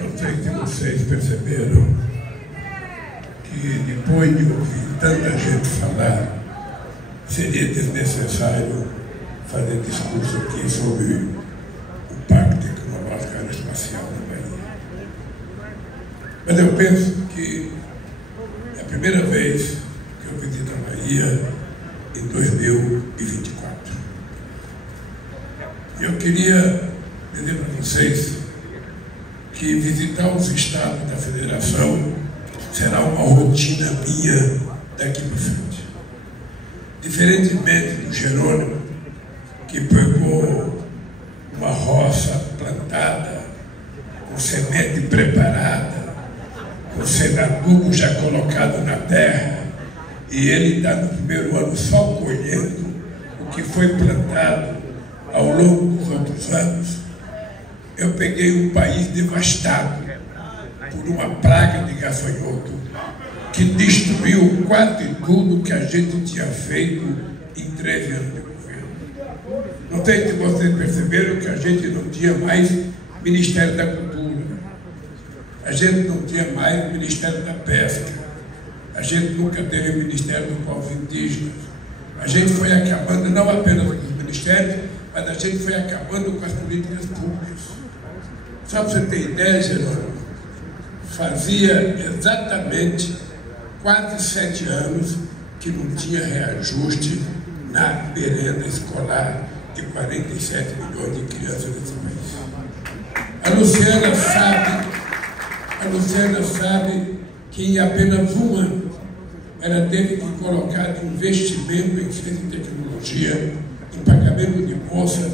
Não sei se vocês perceberam que depois de ouvir tanta gente falar, seria desnecessário fazer discurso aqui sobre o Pacto Econômico Aeroespacial da Bahia. Mas eu penso que é a primeira vez que eu visito a Bahia em 2024. E eu queria dizer para vocês que visitar os estados da federação será uma rotina minha daqui para frente. Diferentemente do Jerônimo, que pegou uma roça plantada, com semente preparada, com adubo já colocado na terra, e ele está no primeiro ano só colhendo o que foi plantado ao longo dos outros anos. Eu peguei um país devastado por uma praga de gafanhoto que destruiu quase tudo que a gente tinha feito em 13 anos de governo. Não sei se vocês perceberam que a gente não tinha mais Ministério da Cultura, a gente não tinha mais Ministério da Pesca, a gente nunca teve Ministério dos Povos Indígenas. A gente foi acabando não apenas com os ministérios, mas a gente foi acabando com as políticas públicas. Só para você ter ideia, Jerônimo, fazia exatamente quase 7 anos que não tinha reajuste na merenda escolar de 47 milhões de crianças nesse país. A Luciana sabe que em apenas um ano ela teve que colocar de investimento em ciência e tecnologia, em pagamento de bolsa,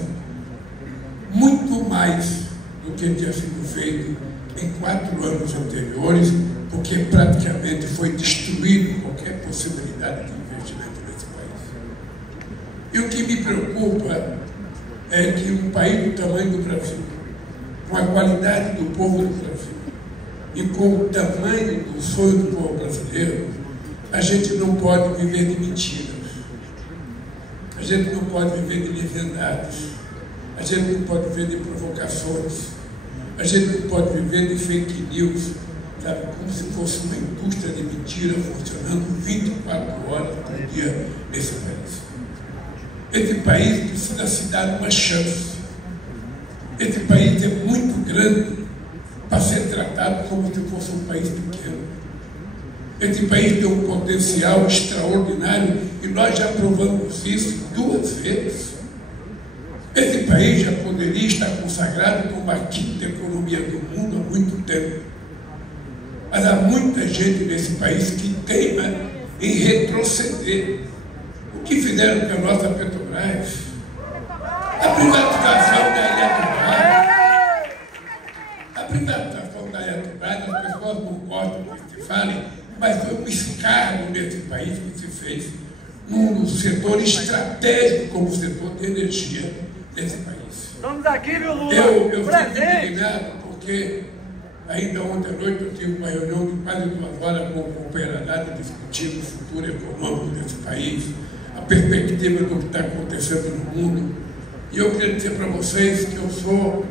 muito mais do que tinha sido feito em 4 anos anteriores, porque praticamente foi destruído qualquer possibilidade de investimento nesse país. E o que me preocupa é que um país do tamanho do Brasil, com a qualidade do povo do Brasil e com o tamanho do sonho do povo brasileiro, a gente não pode viver de mentiras, a gente não pode viver de leviandades, a gente não pode viver de provocações, a gente não pode viver de fake news, sabe, como se fosse uma indústria de mentira funcionando 24 horas por dia nesse país. Esse país precisa se dar uma chance. Esse país é muito grande para ser tratado como se fosse um país pequeno. Esse país tem um potencial extraordinário e nós já provamos isso 2 vezes. Esse país já poderia estar consagrado como a 5ª economia do mundo há muito tempo. Mas há muita gente nesse país que teima em retroceder. O que fizeram com a nossa Petrobras? A privatização da Eletrobras. A privatização da Eletrobras, as pessoas não gostam que se fale, mas foi um escárnio nesse país que se fez num setor estratégico como o setor de energia desse país. Estamos aqui, viu, Lula? Eu fico indignado porque ainda ontem à noite eu tive uma reunião de quase 2 horas com o Cooperadade discutindo o futuro econômico desse país, a perspectiva do que está acontecendo no mundo. E eu queria dizer para vocês que eu sou o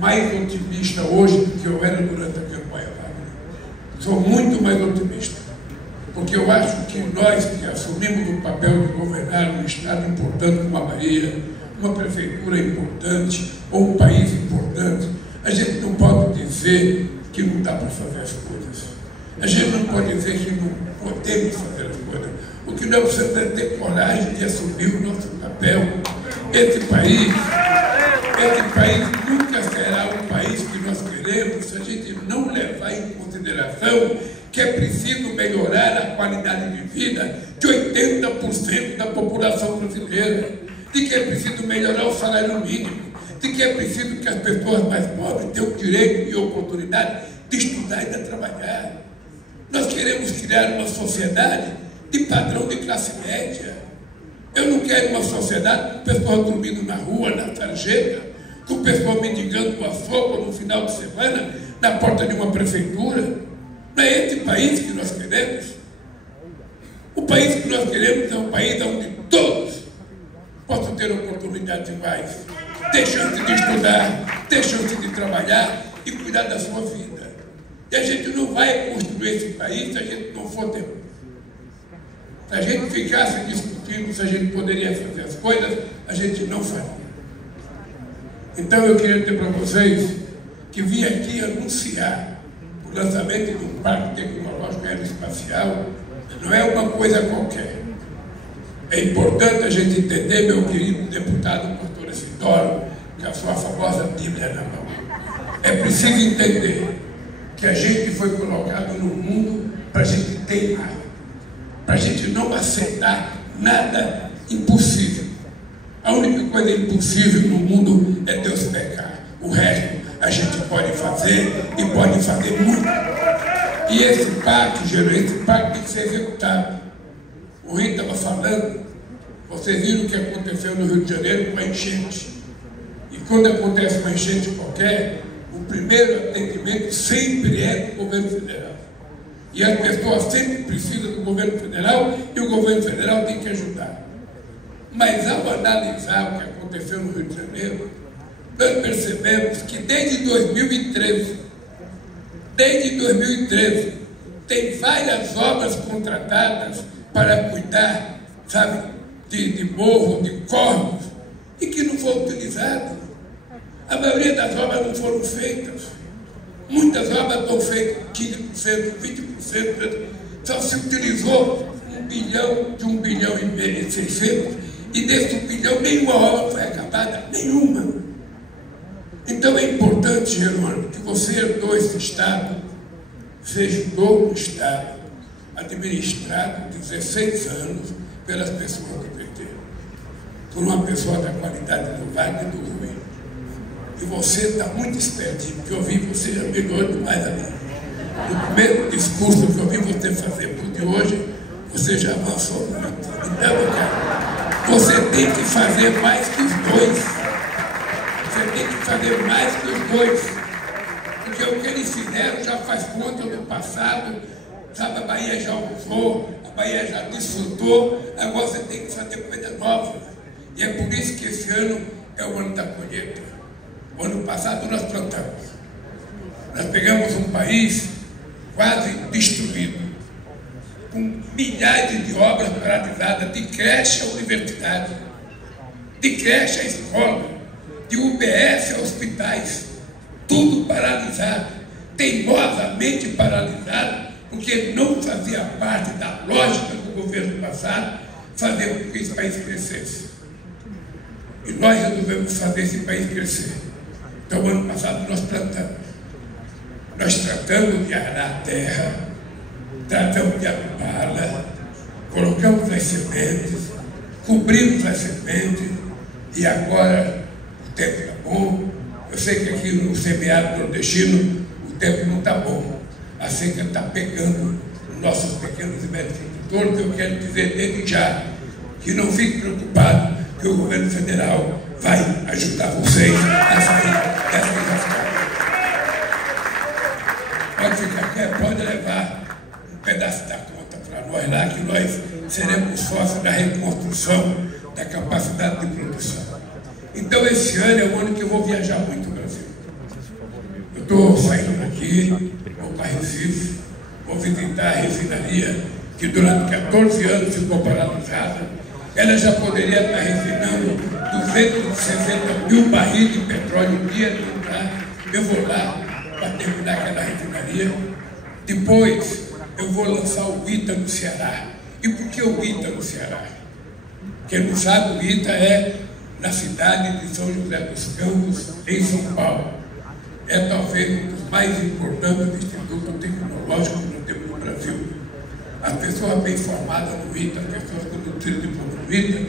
mais otimista hoje do que eu era durante a campanha. Sou muito mais otimista, porque eu acho que nós que assumimos o papel de governar um estado importante como a Bahia, uma prefeitura importante ou um país importante, a gente não pode dizer que não dá para fazer as coisas. A gente não pode dizer que não podemos fazer as coisas. O que nós precisamos é ter coragem de assumir o nosso papel. Esse país nunca será o país que nós queremos se a gente não levar em consideração que é preciso melhorar a qualidade de vida de 80% da população brasileira, de que é preciso melhorar o salário mínimo, de que é preciso que as pessoas mais pobres tenham o direito e oportunidade de estudar e de trabalhar. Nós queremos criar uma sociedade de padrão de classe média. Eu não quero uma sociedade com pessoas dormindo na rua, na sarjeta, com pessoas mendigando uma sopa no final de semana. na porta de uma prefeitura. Não é esse país que nós queremos. O país que nós queremos é um país onde todos possam ter oportunidades iguais, ter chance de estudar, ter chance de trabalhar e cuidar da sua vida. E a gente não vai construir esse país se a gente não for ter. Se a gente ficasse discutindo se a gente poderia fazer as coisas, a gente não faria. Então eu queria dizer para vocês que vim aqui anunciar o lançamento de um parque tecnológico aeroespacial. Não é uma coisa qualquer. É importante a gente entender, meu querido deputado pastor Isidoro, que a sua famosa Bíblia na mão. É preciso entender que a gente foi colocado no mundo para a gente teimar, para a gente não aceitar nada impossível. A única coisa impossível no mundo é Deus pecar. O resto a gente pode fazer e pode fazer muito. E esse pacto, esse pacto tem que ser executado. O Rui estava falando, vocês viram o que aconteceu no Rio de Janeiro com a enchente. E quando acontece uma enchente qualquer, o primeiro atendimento sempre é do governo federal. E as pessoas sempre precisam do governo federal e o governo federal tem que ajudar. Mas ao analisar o que aconteceu no Rio de Janeiro, nós percebemos que desde 2013, tem várias obras contratadas para cuidar, sabe, de morro, de córregos, e que não foram utilizadas. A maioria das obras não foram feitas. Muitas obras estão feitas 15%, 20%, só se utilizou 1 bilhão, de 1,5 bilhão, e desse 1 bilhão nenhuma obra foi acabada, nenhuma. Então é importante, Jerônimo, que você herdou esse Estado, você ajudou o Estado administrado 16 anos pelas pessoas do PT, por uma pessoa da qualidade do Wagner e do Rui. E você está muito espertinho, porque eu vi você já melhorou demais a mim. No primeiro discurso que eu vi você fazer por de hoje, você já avançou muito. Então, cara, você tem que fazer mais que os dois. Você tem que fazer mais que os dois. Porque o que eles fizeram já faz conta do passado. Sabe, a Bahia já usou, a Bahia já desfrutou, agora você tem que fazer coisa nova. E é por isso que esse ano é o ano da colheita. O ano passado nós plantamos. Nós pegamos um país quase destruído, com milhares de obras paralisadas, de creche à universidade, de creche à escola, de UBS a hospitais, tudo paralisado, teimosamente paralisado, porque não fazia parte da lógica do governo passado fazer com que esse país crescesse. E nós resolvemos fazer esse país crescer. Então, ano passado, nós plantamos. Nós tratamos de arar a terra, tratamos de arrumá-la, colocamos as sementes, cobrimos as sementes, e agora o tempo está bom. Eu sei que aqui no semiárido nordestino o tempo não está bom. A seca está pegando os nossos pequenos e médios produtores. Eu quero dizer desde já que não fique preocupado, que o governo federal vai ajudar vocês a sair dessa enrascada. Pode ficar quieto, pode levar um pedaço da conta para nós lá, que nós seremos sócios da reconstrução da capacidade de produção. Então esse ano é o ano que eu vou viajar muito no Brasil. Eu estou saindo daqui, vou para Recife, vou visitar a refinaria que durante 14 anos ficou paralisada. Ela já poderia estar refinando 260 mil barris de petróleo dia. Eu vou lá para terminar aquela refinaria. Depois eu vou lançar o ITA no Ceará. E por que o ITA no Ceará? Quem não sabe, o ITA é na cidade de São José dos Campos, em São Paulo. É talvez um dos mais importantes institutos tecnológicos que nós temos no Brasil. As pessoas bem formadas no ITA, as pessoas com nutrido no ITA,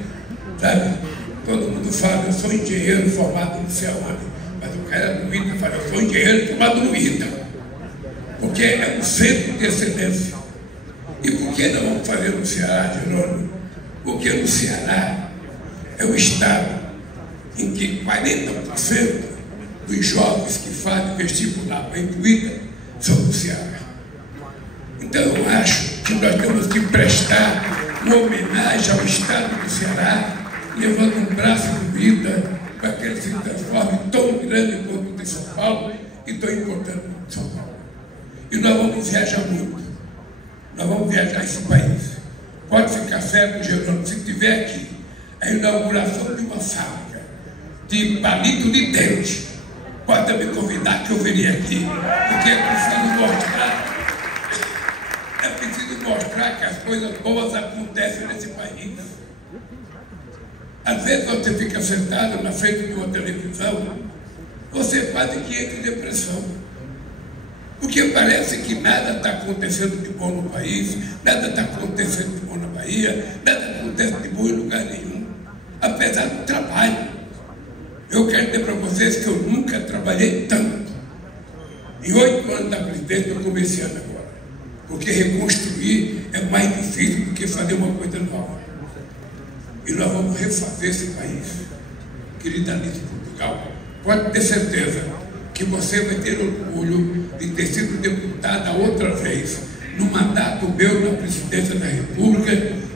sabe? Todo mundo fala, eu sou engenheiro formado no sei aonde, mas o cara do ITA fala, eu sou engenheiro formado no ITA, porque é um centro de excelência. E por que não vamos fazer no Ceará, Jerônimo? Porque no Ceará é um estado em que 40% dos jovens que fazem vestibular para Ituíta são do Ceará. Então eu acho que nós temos que prestar uma homenagem ao Estado do Ceará, levando um braço do Ituíta para que ele se transforme tão grande quanto o de São Paulo e tão importante quanto São Paulo. E nós vamos viajar muito. Nós vamos viajar esse país. Pode ficar certo, Gerônimo, se tiver aqui a inauguração de uma fábrica de palito de dente, pode me convidar que eu viria aqui, porque é preciso mostrar que as coisas boas acontecem nesse país. Às vezes você fica sentado na frente de uma televisão, você quase que entra em depressão, porque parece que nada está acontecendo de bom no país, nada está acontecendo de bom na Bahia, nada acontece de bom em lugar nenhum, apesar do trabalho. Eu quero dizer para vocês que eu nunca trabalhei tanto. Em 8 anos da presidência eu comecei agora, porque reconstruir é mais difícil do que fazer uma coisa nova. E nós vamos refazer esse país. Querida Alice Portugal, pode ter certeza que você vai ter orgulho de ter sido deputada outra vez no mandato meu na presidência da República,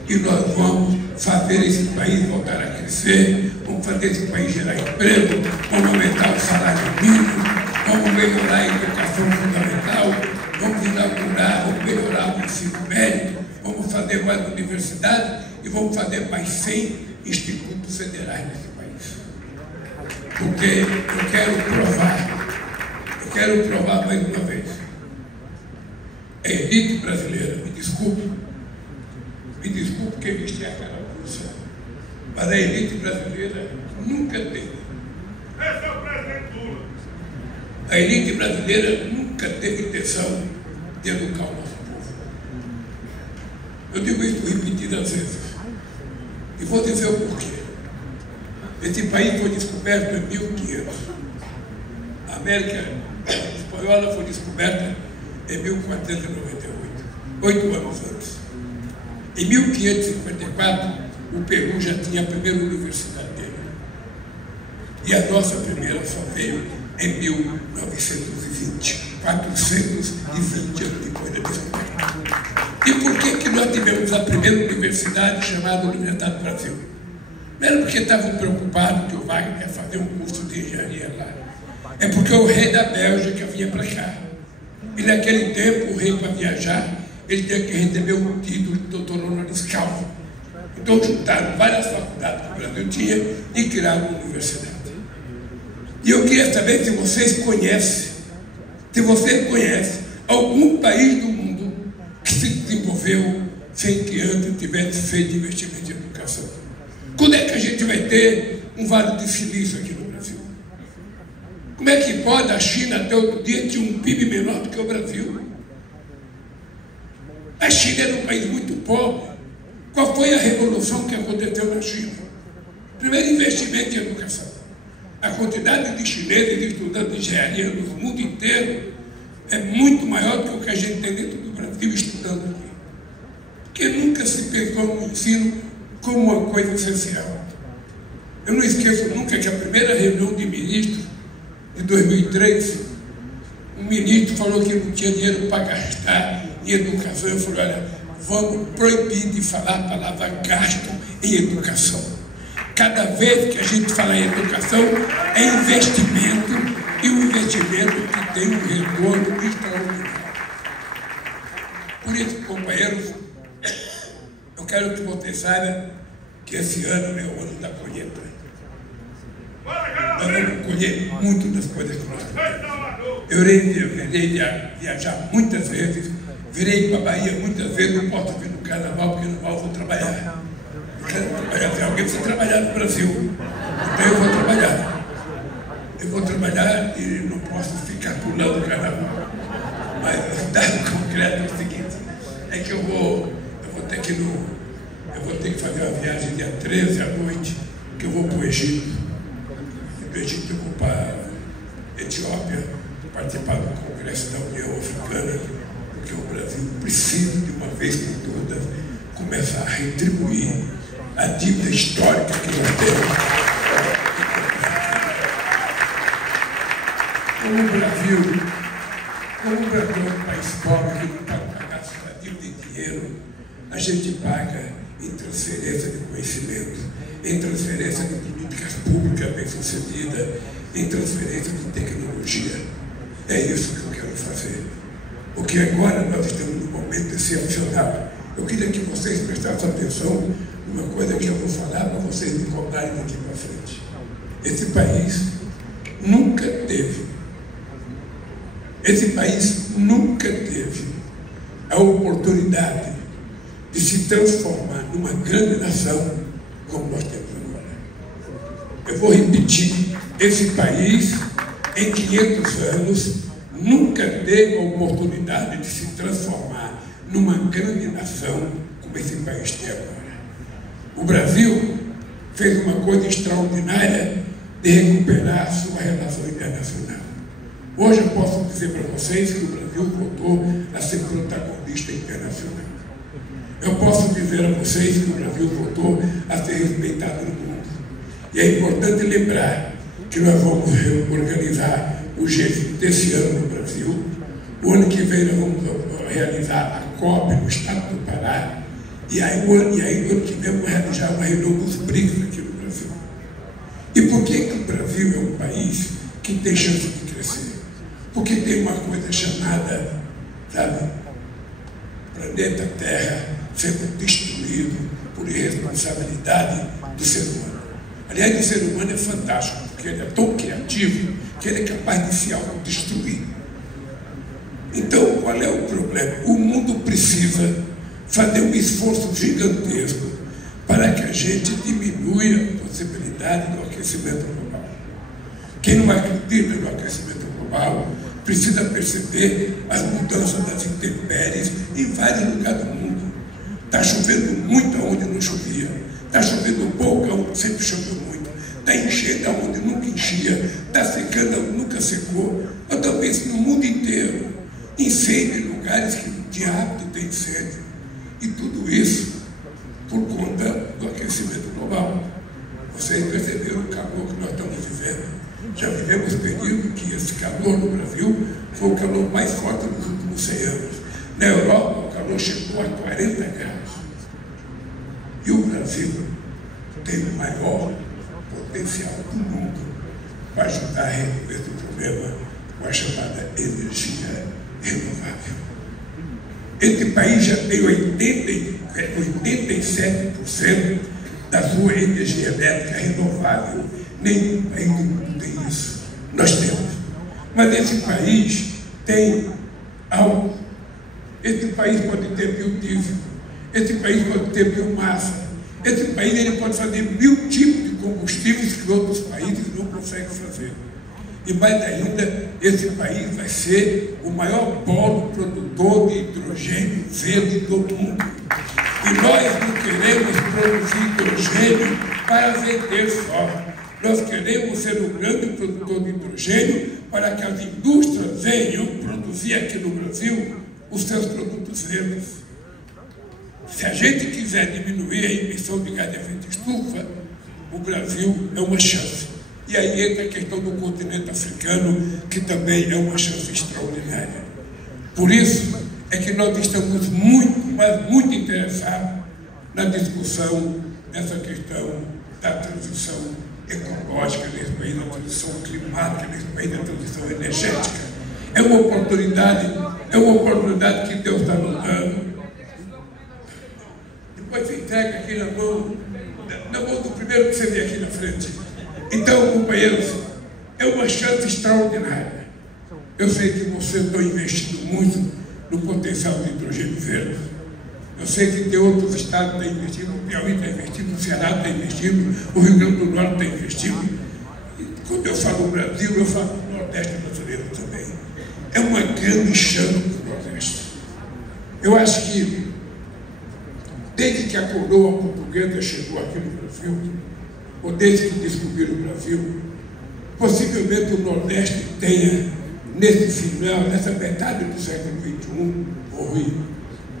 e nós vamos fazer esse país voltar a crescer, vamos fazer esse país gerar emprego, vamos aumentar o salário mínimo, vamos melhorar a educação fundamental, vamos inaugurar, vamos melhorar o ensino médio, vamos fazer mais universidades e vamos fazer mais 100 institutos federais nesse país. Porque eu quero provar mais uma vez. A elite brasileira, me desculpe porque vestir aquela blusa, mas a elite brasileira nunca teve. Esse é o presidente Lula. A elite brasileira nunca teve intenção de educar o nosso povo. Eu digo isso repetidas vezes. E vou dizer o porquê. Esse país foi descoberto em 1500. A América Espanhola foi descoberta em 1498, 8 anos antes. Em 1554, o Peru já tinha a primeira universidade dele. E a nossa primeira só veio em 1920, 420 anos depois da descoberta. E por que nós tivemos a primeira universidade chamada Universidade do Brasil? Não era porque estavam preocupados que o Wagner ia fazer um curso de engenharia lá. É porque o rei da Bélgica vinha para cá. E naquele tempo, o rei, para viajar, ele tinha que receber um título de doutor honoris causa. Então juntaram várias faculdades que o Brasil tinha e criaram uma universidade. E eu queria saber se vocês conhecem algum país do mundo que se desenvolveu sem que antes tivesse feito investimento em educação. Quando é que a gente vai ter um Vale do Silício aqui no Brasil? Como é que pode a China até outro dia tinha um PIB menor do que o Brasil? A China era um país muito pobre. Qual foi a revolução que aconteceu na China? Primeiro, investimento em educação. A quantidade de chineses estudando engenharia no mundo inteiro é muito maior do que o que a gente tem dentro do Brasil estudando aqui. Porque nunca se pensou no ensino como uma coisa essencial. Eu não esqueço nunca que a primeira reunião de ministros de 2003, um ministro falou que não tinha dinheiro para gastar em educação. Eu falei, olha, vamos proibir de falar a palavra gasto em educação. Cada vez que a gente fala em educação, é investimento, e um investimento que tem um retorno extraordinário. Por isso, companheiros, eu quero que vocês saibam que esse ano é o ano da colheita. Nós vamos colher muito das coisas que nós temos. Eu virei viajar muitas vezes, virei para a Bahia muitas vezes, não posso vir no carnaval, porque no carnaval eu vou trabalhar. Eu quero trabalhar, se alguém precisa trabalhar no Brasil, então eu vou trabalhar. Eu vou trabalhar e não posso ficar pulando o carnaval. Mas o dado concreto é o seguinte, é que eu vou ter que fazer uma viagem dia 13 à noite, que eu vou para o Egito. Do Egito eu vou para a Etiópia, participar do Congresso da União Africana, porque o Brasil precisa, de uma vez por todas, começar a retribuir a dívida histórica que nós temos. Como o Brasil é um país pobre que não pode pagar sua dívida em dinheiro, a gente paga em transferência de conhecimento, em transferência de políticas públicas bem-sucedidas, em transferência de tecnologia. É isso que eu quero fazer. Porque agora nós estamos num momento excepcional. Eu queria que vocês prestassem atenção numa coisa que eu vou falar para vocês me contarem daqui para frente. Esse país nunca teve a oportunidade de se transformar numa grande nação como nós temos agora. Eu vou repetir, esse país, em 500 anos, nunca teve a oportunidade de se transformar numa grande nação como esse país tem agora. O Brasil fez uma coisa extraordinária de recuperar a sua relação internacional. Hoje eu posso dizer para vocês que o Brasil voltou a ser protagonista internacional. Eu posso dizer a vocês que o Brasil voltou a ser respeitado no mundo. E é importante lembrar que nós vamos organizar o G20 desse ano no Brasil. O ano que vem nós vamos realizar a COP no estado do Pará. E aí no ano que vem vamos realizar uma reunião dos BRICS aqui no Brasil. E por que o Brasil é um país que tem chance de crescer? Porque tem uma coisa chamada, sabe, planeta Terra sendo destruído por irresponsabilidade do ser humano. Aliás, o ser humano é fantástico, porque ele é tão criativo que ele é capaz de se autodestruir. Então, qual é o problema? O mundo precisa fazer um esforço gigantesco para que a gente diminua a possibilidade do aquecimento global. Quem não acredita no aquecimento global precisa perceber as mudanças das intempéries em vários lugares do mundo. Está chovendo muito onde não chovia, está chovendo pouco onde sempre choveu muito, está enchendo onde nunca enchia, está secando onde nunca secou. Eu também no mundo inteiro, incêndio em lugares que o diabo tem incêndio. E tudo isso por conta do aquecimento global. Vocês perceberam o calor que nós estamos vivendo. Já vivemos período que esse calor no Brasil foi o calor mais forte nos últimos 100 anos. Na Europa, o calor chegou a 40 graus. E o Brasil tem o maior potencial do mundo para ajudar a resolver esse problema com a chamada energia renovável. Esse país já tem 87% da sua energia elétrica renovável. Nenhum país do mundo tem isso. Nós temos. Mas esse país tem algo. Esse país pode ter biodiesel. Esse país pode ter biomassa. Esse país ele pode fazer 1000 tipos de combustíveis que outros países não conseguem fazer. E mais ainda, esse país vai ser o maior polo produtor de hidrogênio verde do mundo. E nós não queremos produzir hidrogênio para vender só. Nós queremos ser um grande produtor de hidrogênio para que as indústrias venham produzir aqui no Brasil os seus produtos verdes. Se a gente quiser diminuir a emissão de gás de efeito estufa, o Brasil é uma chance. E aí entra a questão do continente africano, que também é uma chance extraordinária. Por isso é que nós estamos muito interessados na discussão dessa questão da transição ecológica nesse país, da transição climática nesse país, da transição energética. É uma oportunidade que Deus está nos dando. Depois você entrega aqui na mão do primeiro que você vê aqui na frente. Então, companheiros, é uma chance extraordinária. Eu sei que vocês estão investindo muito no potencial do hidrogênio verde. Eu sei que tem outros estados que estão investindo, o Piauí está investindo, o Ceará está investindo, o Rio Grande do Norte está investindo. E quando eu falo Brasil, eu falo do Nordeste brasileiro também. É uma grande chance para o Nordeste. Eu acho que, desde que a coroa portuguesa chegou aqui no Brasil, ou desde que descobriram o Brasil, possivelmente o Nordeste tenha, nesse final, nessa metade do século XXI,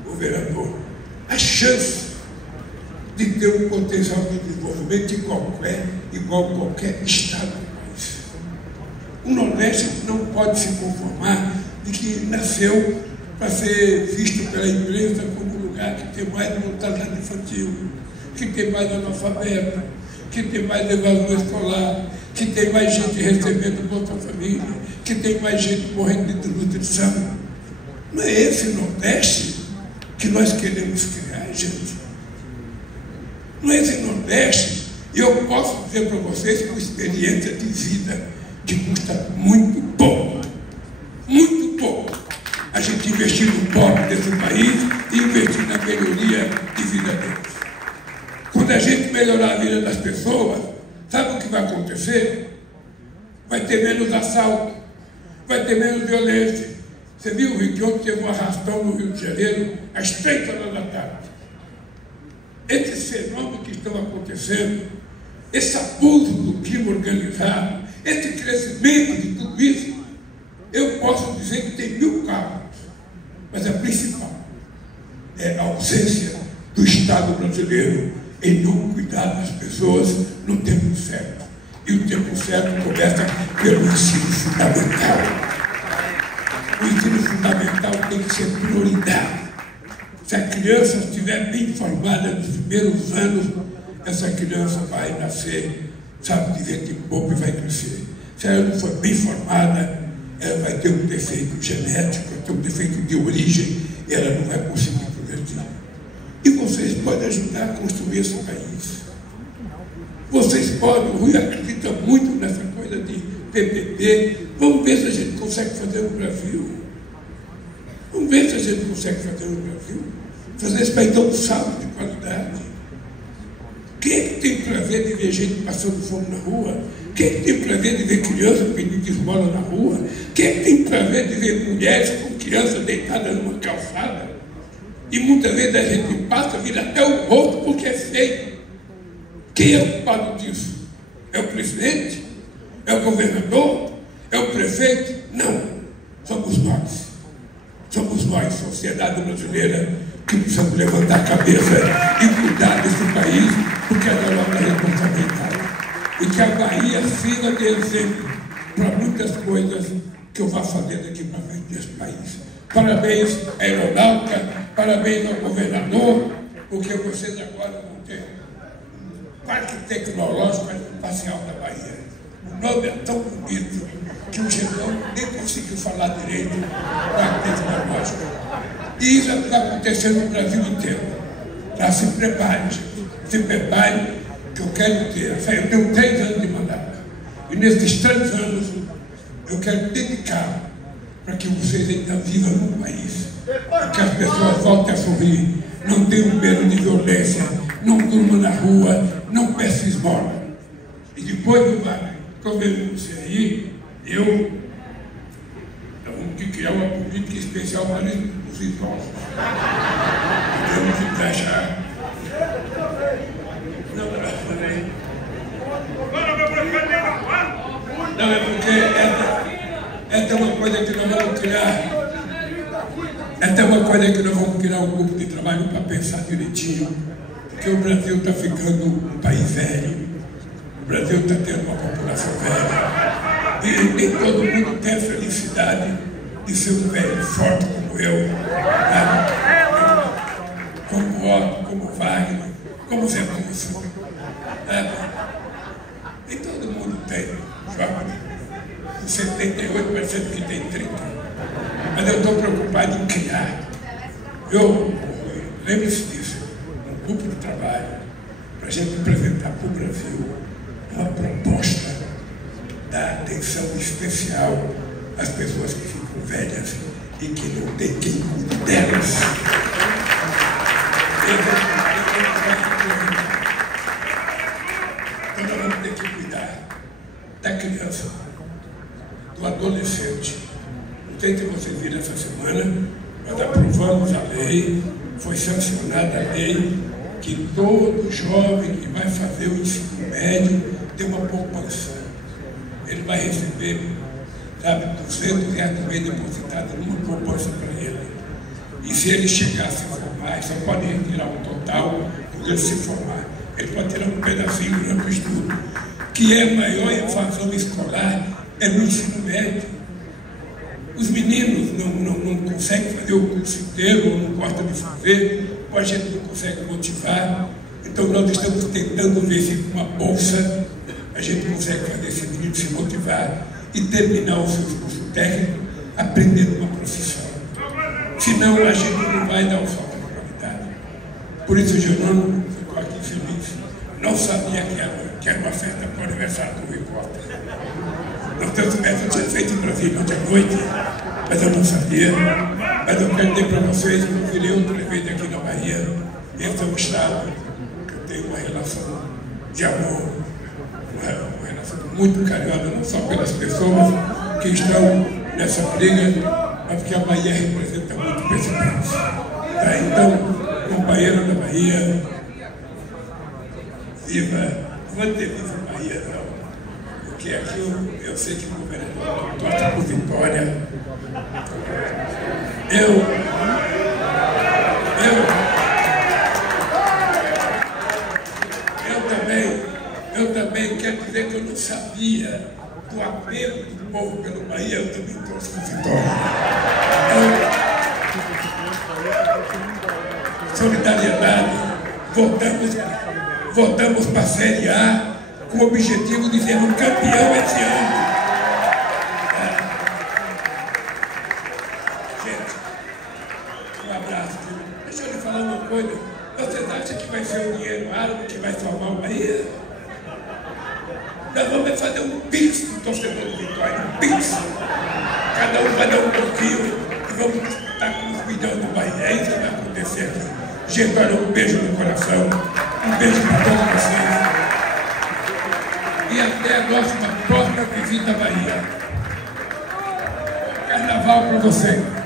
o vereador, a chance de ter um potencial de desenvolvimento igual a qualquer estado do país. O Nordeste não pode se conformar de que nasceu para ser visto pela imprensa como um lugar que tem mais mortalidade infantil, que tem mais analfabeto, que tem mais evasão escolar, que tem mais gente recebendo Bolsa Família, que tem mais gente morrendo de desnutrição. Não é esse Nordeste que nós queremos criar, gente. Não é esse Nordeste. E eu posso dizer para vocês com experiência de vida que custa muito pouco, a gente investir no pobre desse país e investir na melhoria de vida deles. Quando a gente melhorar a vida das pessoas, sabe o que vai acontecer? Vai ter menos assalto, vai ter menos violência. Você viu, Rio, que ontem teve um arrastão no Rio de Janeiro às 3 horas da tarde. Esses fenômenos que estão acontecendo, esse abuso do crime organizado, esse crescimento de tudo isso, eu posso dizer que tem 1000 causas, mas a principal é a ausência do Estado brasileiro em não cuidar das pessoas no tempo certo. E o tempo certo começa pelo ensino fundamental. O ensino fundamental tem que ser prioridade. Se a criança estiver bem formada nos primeiros anos, essa criança vai nascer, sabe dizer que pouco e vai crescer. Se ela não for bem formada, ela vai ter um defeito genético, vai ter um defeito de origem, e ela não vai conseguir progredir. E vocês podem ajudar a construir esse país. Vocês podem, o Rui acredita muito nessa coisa de PPP. Vamos ver se a gente consegue fazer no Brasil. Vamos ver se a gente consegue fazer no Brasil. Fazer esse país dar um salto de qualidade. Quem é que tem prazer de ver gente passando fome na rua? Quem é que tem prazer de ver crianças pedindo esmola na rua? Quem é que tem prazer de ver mulheres com crianças deitadas numa calçada? E muitas vezes a gente passa, vira até o rosto porque é feio. Quem é o culpado disso? É o presidente? É o governador? É o prefeito? Não. Somos nós. Somos nós, sociedade brasileira, que precisamos levantar a cabeça e cuidar desse país, porque é da nossa responsabilidade. E que a Bahia sirva de exemplo para muitas coisas que eu vou fazer daqui para frente nesse país. Parabéns à aeronáutica, parabéns ao governador, porque vocês agora vão ter um Parque Tecnológico Espacial da Bahia. O nome é tão bonito que o Gedão nem conseguiu falar direito do Parque Tecnológico. E isso está acontecendo no Brasil inteiro. Tá? Se prepare, se prepare, que eu quero ter. Eu tenho 3 anos de mandato. E nesses 3 anos, eu quero dedicar para que vocês ainda vivam no país. Para que as pessoas voltem a sorrir, não tenham medo de violência, não durmam na rua, não peçam esmola. E depois do governo você aí, eu vamos que criar uma política especial para os idosos. Temos que taxar. Não, é porque essa é uma coisa que nós vamos criar. Essa é uma coisa que nós vamos criar um grupo de trabalho para pensar direitinho. Porque o Brasil está ficando um país velho. O Brasil está tendo uma população velha. E nem todo mundo tem a felicidade de ser um velho forte como eu, né? Como Otto, como Wagner, como Zé Lúcio. Nem todo mundo tem, jovem. 78% que tem 30. Mas eu estou preocupado em criar. Lembre-se disso, um grupo de trabalho para a gente apresentar para o Brasil uma proposta da atenção especial às pessoas que ficam velhas e que não tem quem cuide delas. Então nós vamos ter que cuidar da criança, do adolescente. Não sei se vocês viram essa semana, nós aprovamos a lei, foi sancionada a lei, que todo jovem que vai fazer o ensino médio tem uma poupança. Ele vai receber, sabe, R$200 por mês depositado numa poupança para ele. E se ele chegar a se formar, ele só pode retirar o total quando ele se formar. Ele pode tirar um pedacinho durante o estudo, que é a maior evasão escolar é no ensino médio. Os meninos não conseguem fazer o curso inteiro, ou não gostam de fazer, ou a gente não consegue motivar. Então nós estamos tentando ver se com uma bolsa a gente consegue fazer esse menino se motivar e terminar o seu curso técnico aprendendo uma profissão. Senão a gente não vai dar o salto de qualidade. Por isso o Gerônimo ficou aqui feliz. Não sabia que era uma festa para o aniversário do Rui Costa. Nós temos festa, eu tinha feito em Brasília ontem à noite, mas eu não sabia. Mas eu quero dizer para vocês que eu virei outra vez aqui na Bahia. Esse é um estado que eu tenho uma relação de amor, uma relação muito carinhosa, não só pelas pessoas que estão nessa briga, mas porque a Bahia representa muito para esse país. Tá? Então, companheiro da Bahia, viva, vou ter viva a Bahia, não. Porque aqui eu sei que o governador torce por vitória. Eu também quero dizer que eu não sabia do apelo do povo pelo Bahia, eu também torço por vitória. Solidariedade, votamos para a Série A com o objetivo de ser um campeão esse ano. Gente, um abraço. Deixa eu lhe falar uma coisa. Vocês acham que vai ser o dinheiro árabe que vai salvar o Bahia? Nós vamos fazer um pix do torcedor do Vitória, um pix. Cada um vai dar um pouquinho e vamos estar com os milhões do Bahia. É isso que vai acontecer aqui. Gente, olha, um beijo no coração, um beijo para todos vocês. E até a próxima visita à Bahia. Carnaval para vocês.